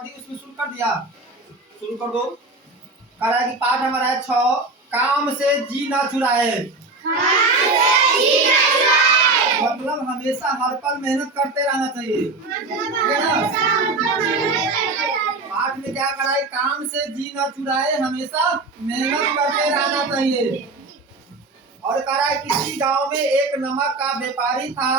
पढ़ी उसमें शुरू कर दिया, शुरू कर दो। कह रहा है कि पाठ हमारा है 6, काम से जी ना चुराए। मतलब हमेशा हर पल मेहनत करते रहना चाहिए, ठीक है ना। पाठ में क्या करा है, काम से जी ना चुराए, हमेशा मेहनत करते रहना चाहिए। और कह रहा है किसी गांव में एक नमक का व्यापारी था,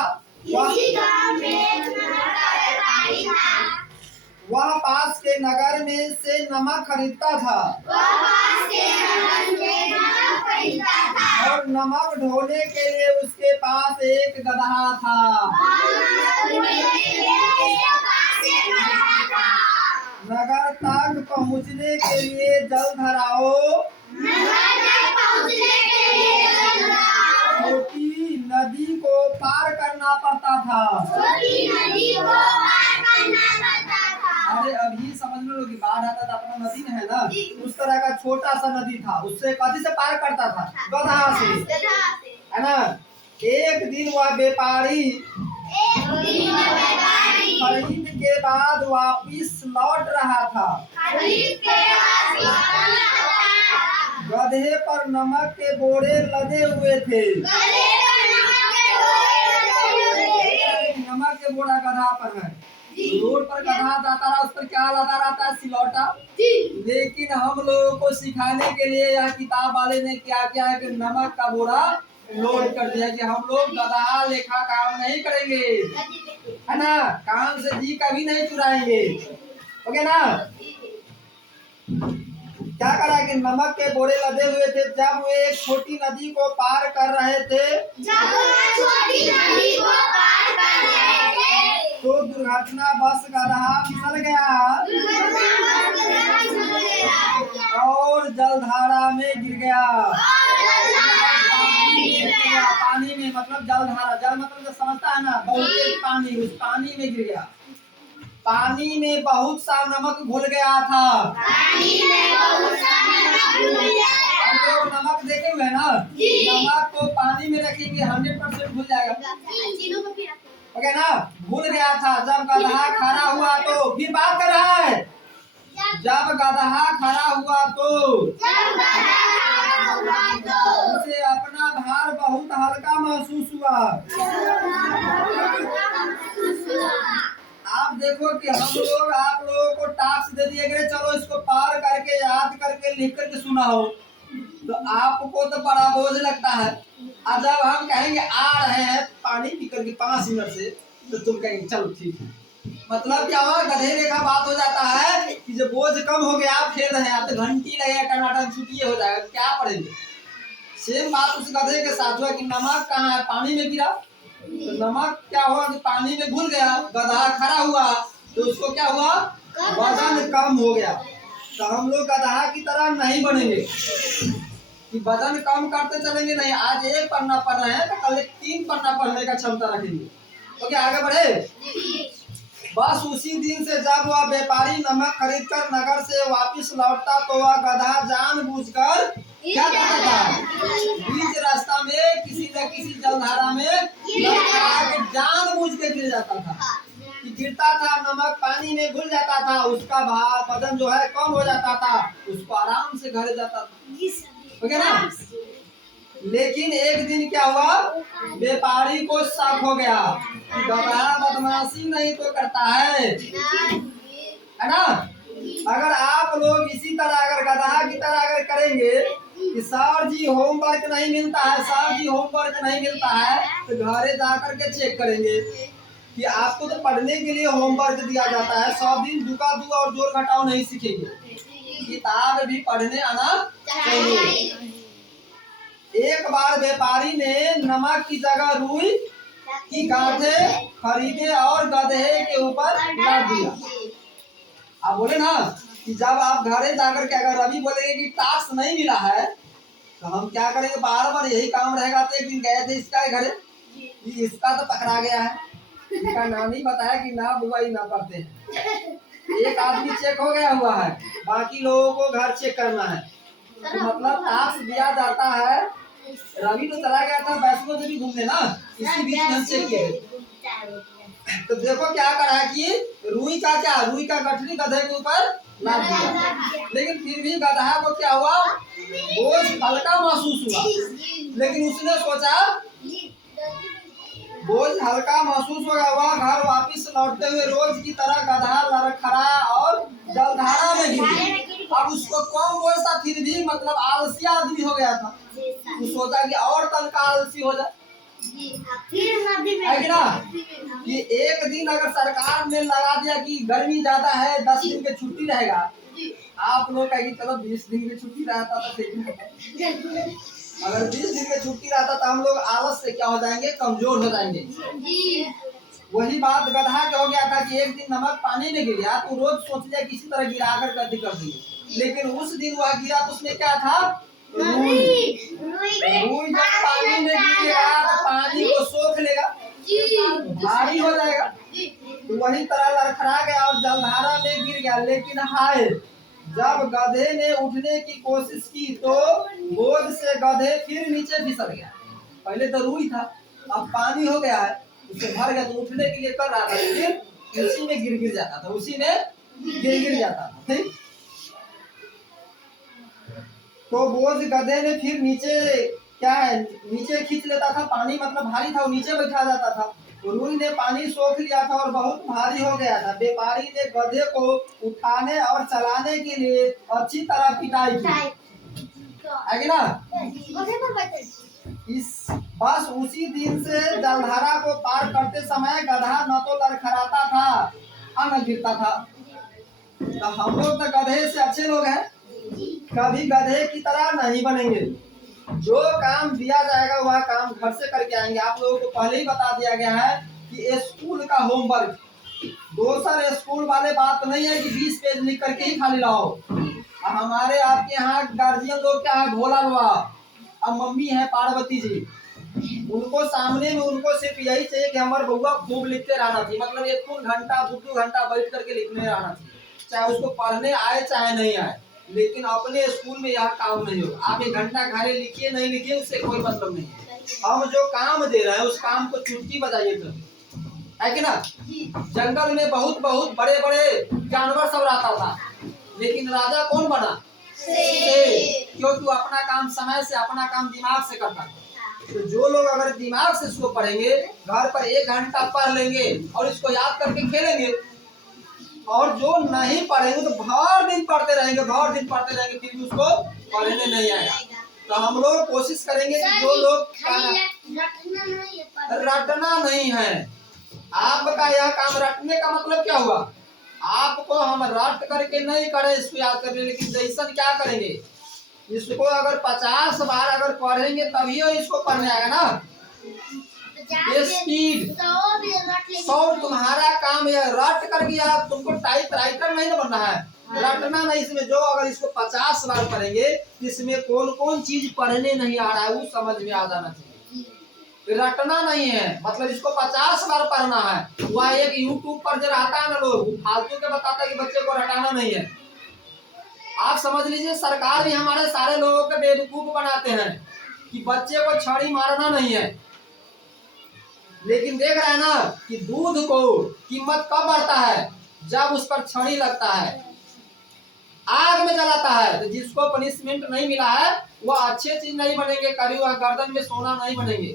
वह पास के नगर में से नमक खरीदता था और नमक ढोने के लिए उसके पास एक गदहा था। नगर तक पहुंचने के लिए जल धराओ, छोटी नदी को पार करना पड़ता था। अरे अभी समझ लो कि बाढ़ आता था, अपना नदी में है ना, उस तरह का छोटा सा नदी था, उससे कभी से पार करता था, गदहा से, है ना। एक दिन वह व्यापारी खरीद के बाद वापिस लौट रहा था। गधे पर नमक के बोरे लदे हुए थे। नमक के बोरा गधा पर है, रोड पर गधा जाता रहा, उस पर क्या लदा रहता है, सिलौटा। लेकिन हम लोगों को सिखाने के लिए यह किताब वाले ने क्या किया है कि नमक का बोरा लोड कर दिया कि हम लोग गधा लेखा काम नहीं करेंगे, है ना। काम से जी कभी नहीं चुराएंगे, ओके ना। क्या करा कि नमक के बोरे लदे हुए थे। जब वे एक छोटी नदी को पार कर रहे थे तो दुर्घटना बस गदहा फिसल गया और जलधारा में गिर गया। पानी में मतलब जलधारा, जल मतलब जो समझता है ना, बहुत पानी, उस पानी में गिर गया। पानी में बहुत सा नमक घुल गया था। हम लोग नमक देखे हुए ना, नमक को पानी में रखेंगे 100% घुल जाएगा, ओके ना। घुल गया था। जब गदहा खड़ा हुआ तो फिर बात कर रहा है, जब गदहा खड़ा हुआ तो उसे अपना भार बहुत हल्का महसूस हुआ। आप देखो कि हम लोग आप लोगों को टास्क दे दिए गए, चलो इसको पार करके याद करके लिख करके सुनाओ, तो आपको तो बड़ा बोझ लगता है। और जब हम कहेंगे आ रहे हैं पानी पी करके 5 मिनट से, तो तुम कहेंगे चलो ठीक है। मतलब क्या हुआ, गधे रेखा बात हो जाता है कि जो बोझ कम हो गया, आप खेल रहे हैं, आप तो घंटी लगे टनाटन छुट्टी हो जाएगा, क्या पढ़ेंगे। सेम बात उस गधे के साथ हुआ कि नमक कहाँ है, पानी में गिरा, तो नमक क्या हुआ कि पानी में घुल गया। गधा खड़ा हुआ तो उसको क्या हुआ, वजन कम हो गया। तो हम लोग गधा की तरह नहीं बनेंगे कि वजन कम करते चलेंगे, नहीं। आज 1 पन्ना पढ़ रहे हैं तो कल 3 पन्ना पढ़ने का क्षमता रखेंगे, ओके। आगे बढ़े। बस उसी दिन से जब वह व्यापारी नमक खरीदकर नगर से वापस लौटता तो वह गधा जानबूझकर क्या करता था, बीच रास्ता में किसी न किसी जलधारा में जानबूझ के गिर जाता था। कि गिरता था, नमक पानी में घुल जाता था, उसका भार वजन जो है कम हो जाता था, उसको आराम से घर जाता था, ओके ना। लेकिन एक दिन क्या हुआ, व्यापारी को शक हो गया कि गधा बदमाशी नहीं तो करता है ना। अगर आप लोग इसी तरह अगर गधा की तरह अगर करेंगे कि सर जी होमवर्क नहीं मिलता है, सर जी होमवर्क नहीं मिलता है, तो घरे जाकर के चेक करेंगे कि आपको तो पढ़ने के लिए होमवर्क दिया जाता है। सब दिन दुका दुआ और जोड़ घटाओ नहीं सीखेंगे, किताब भी पढ़ने आना चाहिए। एक बार व्यापारी ने नमक की जगह रुई की गांठें खरीदे और गधे के ऊपर रख दिया। आप बोले ना कि जब आप घरे जाकर के अगर रवि बोलेंगे कि टास्क नहीं मिला है, तो हम क्या करेंगे, बार बार यही काम रहेगा। तो एक दिन गए थे इसका घरे, इसका तो पकड़ा गया है, इसका नानी बताया कि ना बुआ ही ना पढ़ते हैं। एक आदमी चेक हो गया हुआ है, बाकी लोगों को घर चेक करना है। तो मतलब टास्क दिया जाता है। रवि तो चला गया था वैष्णो देवी घूमने ना, इसी बीच में हम चेक किए। तो देखो क्या करा कि रुई का गठरी गधे के ऊपर लाद दिया, लेकिन फिर भी गधा को क्या हुआ, बोझ हल्का महसूस हुआ। लेकिन उसने सोचा बोझ हल्का महसूस हुआ, घर वापस लौटते हुए रोज की तरह गधा लड़खड़ा और जलधारा में गिर गया। अब उसको कौन बोझ था, फिर भी मतलब आलसी आदमी हो गया था। तो सोचा कि और तनका आलसी हो जाए, है कि ना। कि एक दिन अगर सरकार ने लगा दिया कि गर्मी ज्यादा है, 10 दिन की छुट्टी रहेगा, आप लोग कहेंगे चलो 20 दिन की छुट्टी रहता तो ठीक है। अगर 20 दिन की छुट्टी रहता तो हम लोग आलस से क्या हो जाएंगे, कमजोर हो जाएंगे। वही बात गधा के हो गया था कि एक दिन नमक पानी में गिर गया तो रोज सोच लिया किसी तरह गिरा कर गति कर देंगे। लेकिन उस दिन वह गिरा तो उसमें क्या था, रुई जब पानी में गिरेगा तो पानी को सोख लेगा, भारी हो जाएगा। तो वही तरह लड़खड़ा गया और जलधारा में गिर गया। लेकिन हाय, जब गधे ने उठने की कोशिश की तो बोझ से गधे फिर नीचे फिसल गया। पहले तो रुई था, अब पानी हो गया है, उसे भर गया तो उठने के लिए कर रहा था, लेकिन उसी में गिर जाता था, उसी में गिर जाता था। ठीक, तो बोझ गधे ने फिर नीचे क्या है, नीचे खींच लेता था, पानी मतलब भारी था, वो नीचे बैठा जाता था। रुई ने पानी सोख लिया था और बहुत भारी हो गया था। व्यापारी ने गधे को उठाने और चलाने के लिए अच्छी तरह पिटाई की, है कि ना। इस बस उसी दिन से जलधारा को पार करते समय गधा न तो लड़खड़ाता था और न गिरता था। तो हम लोग तो गधे से अच्छे लोग हैं, कभी गधे की तरह नहीं बनेंगे। जो काम दिया जाएगा वह काम घर से करके आएंगे। आप लोगों को पहले ही बता दिया गया है कि स्कूल का होमवर्क, दोसर स्कूल वाले बात नहीं है कि 20 पेज लिख करके ही खाली लाओ। हमारे आपके यहाँ गार्जियन लोग क्या है, भोला बाबा और मम्मी है पार्वती जी, उनको सामने में उनको सिर्फ यही चाहिए कि हमारे बउआ खूब लिखते रहना चाहिए, मतलब 1 घंटा 2 घंटा बैठ करके लिखने रहना चाहिए, चाहे उसको पढ़ने आए चाहे नहीं आए। लेकिन अपने स्कूल में यह काम नहीं होगा। आप 1 घंटा खाली लिखिए नहीं लिखिए उससे कोई मतलब नहीं है। हम जो काम दे रहे हैं उस काम को चुटकी बजाइए कर, है कि ना। जंगल में बहुत बहुत बड़े बड़े जानवर सब रहता था, लेकिन राजा कौन बना, शेर, क्योंकि वो अपना काम समय से, अपना काम दिमाग से करता था। तो जो लोग अगर दिमाग से इसको पढ़ेंगे, घर पर 1 घंटा पढ़ लेंगे और इसको याद करके खेलेंगे, और जो नहीं पढ़ेंगे तो भर दिन पढ़ते रहेंगे, फिर भी उसको पढ़ने नहीं आएगा। तो हम लोग कोशिश करेंगे कि जो लोग रटना नहीं है, आपका यह काम रटने का मतलब क्या हुआ, आपको हम रट करके नहीं करें इसको याद करने, लेकिन जैसा क्या करेंगे, इसको अगर 50 बार अगर पढ़ेंगे तभी इसको पढ़ने आएगा ना। स्पीड 100 तुम्हारा काम है, रट करके यार तुमको टाइप राइटर नहीं बनना है, रटना नहीं। इसमें जो अगर इसको 50 बार पढ़ेंगे, इसमें कौन कौन चीज पढ़ने नहीं आ रहा है वो समझ में आ जाना चाहिए। रटना नहीं है, मतलब इसको 50 बार पढ़ना है। वह एक यूट्यूब पर जो रहता है ना, लोग फालतू के बताता है कि बच्चे को रटाना नहीं है। आप समझ लीजिए, सरकार भी हमारे सारे लोगों के बेवकूफ बनाते हैं कि बच्चे को छड़ी मारना नहीं है। लेकिन देख रहे हैं ना कि दूध को कीमत कब बढ़ता है, जब उस पर छड़ी लगता है, आग में जलाता है। तो जिसको पनिशमेंट नहीं मिला है वह अच्छे चीज नहीं बनेंगे, कभी वह गर्दन में सोना नहीं बनेंगे।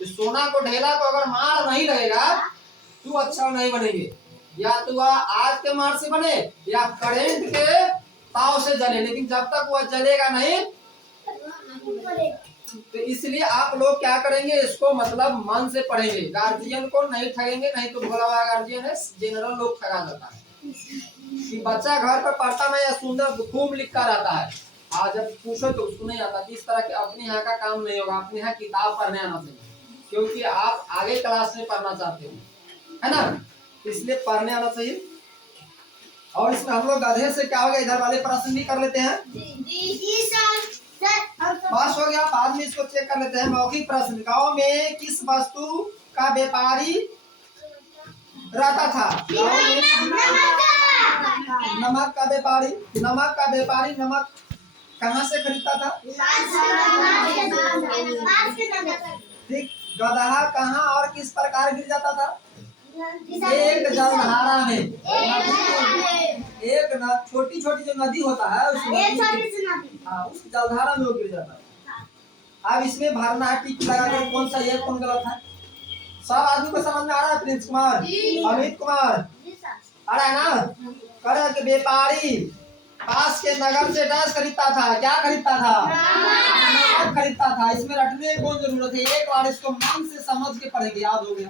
तो सोना को ढेला को अगर मार नहीं लगेगा तो अच्छा नहीं बनेंगे। या तो वह आग के मार से बने या करेंट के ताव से जले, लेकिन जब तक वह जलेगा नहीं। तो इसलिए आप लोग क्या करेंगे, इसको मतलब मन से पढ़ेंगे, गार्जियन को नहीं ठगेंगे। नहीं तो भोला हुआ गार्जियन है, जनरल लोग ठगा देता है कि बच्चा घर पर पढ़ता नहीं है, सुंदर खूब लिखता रहता है, आज जब पूछो तो उसको नहीं आता। इस तरह के अपने यहाँ का काम नहीं होगा, अपने यहाँ किताब पढ़ने आना चाहिए, क्योंकि आप आगे क्लास में पढ़ना चाहते हो, है ना, इसलिए पढ़ने आना चाहिए। और इसमें हम लोग गधे से क्या हो गया, इधर वाले प्रश्न भी कर लेते हैं। पास हो गया, बाद में इसको चेक कर लेते हैं। मौखिक प्रश्न, गांव में किस वस्तु का व्यापारी रहता था। गांव में नमक का व्यापारी। नमक कहाँ से खरीदता था, ठीक। गधा कहाँ और किस प्रकार गिर जाता था, एक जलधारा में एक छोटी छोटी जो नदी होता है उस हाँ उस जलधारा में वो गिर जाता है। अब इसमें भरना है टिक लगा कर कौन सा है कौन गलत है। सब आदमी को समझ में आ रहा है? प्रिंस कुमार, अमित कुमार, आ रहा है ना? कह कि व्यापारी पास के नगर से डैश खरीदता था। क्या खरीदता था? नमक खरीदता था। इसमें रटने की कौन जरूरत है, एक बार इसको मन से समझ के पढ़ेंगे, याद हो गया।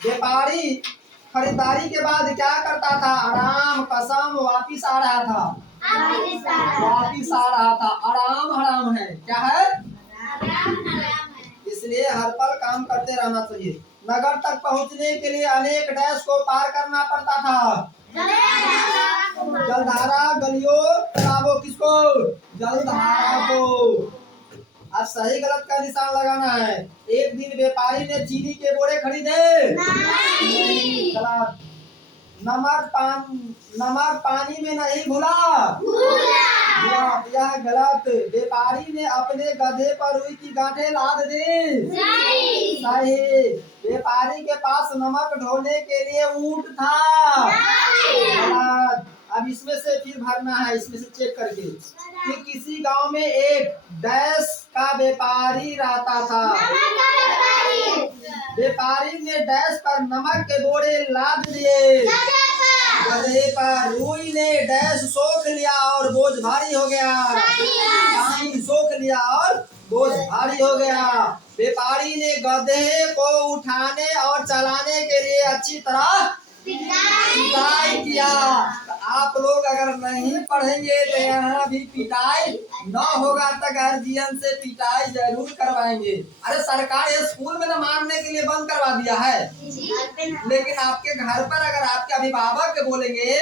व्यापारी खरीदारी के बाद क्या करता था? आराम कसम वापिस आ रहा था। वापिस आ रहा था। आराम हराम है। क्या है? इसलिए हर पल काम करते रहना चाहिए। नगर तक पहुंचने के लिए अनेक डैश को पार करना पड़ता था। जलधारा, गलियों, तालाबों, किसको? जलधारा को। अब सही गलत का निशान लगाना है। एक दिन व्यापारी ने चीनी के बोरे खरीदे। गलत। नमक पानी में नहीं घुला। यह गलत। व्यापारी ने अपने गधे पर रुई की गांठें लाद दी। सही। व्यापारी के पास नमक ढोने के लिए ऊंट था। गलत। अब इसमें से फिर भरना है, इसमें से चेक करके कि किसी गांव में एक डैश का व्यापारी रहता था। व्यापारी ने डैश पर नमक के बोरे लाद दिए। गधे पर रुई ने डैश सोख लिया और बोझ भारी हो गया। पानी सोख लिया और बोझ भारी हो गया। व्यापारी ने गधे को उठाने और चलाने के लिए अच्छी तरह पिटाई किया। आप लोग अगर नहीं पढ़ेंगे तो यहाँ भी पिटाई न होगा तो गार्जियन से पिटाई जरूर करवाएंगे। अरे सरकार ये स्कूल में तो मारने के लिए बंद करवा दिया है, लेकिन आपके घर पर अगर आपके अभिभावक बोलेंगे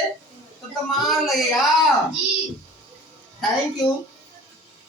तो मार लगेगा। Thank you.